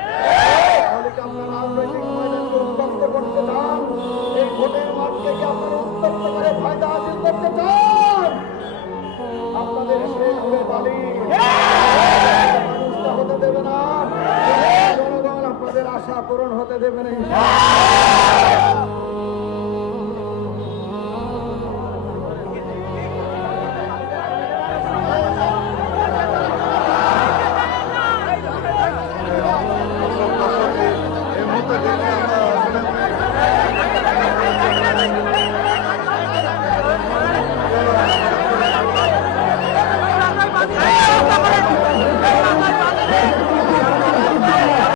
তাহলে কি আপনার রাজনৈতিক ময়দানকে উত্তপ্ত করতে চান? এই ভোটের মাঠকে কি আপনারা উত্তপ্ত করে ফায়দা হাসিল করতে চান? আপনাদের শেষ হবে বালি, মানুষটা হতে দেবে না, জনগণ আপনাদের আশা পূরণ হতে দেবে না।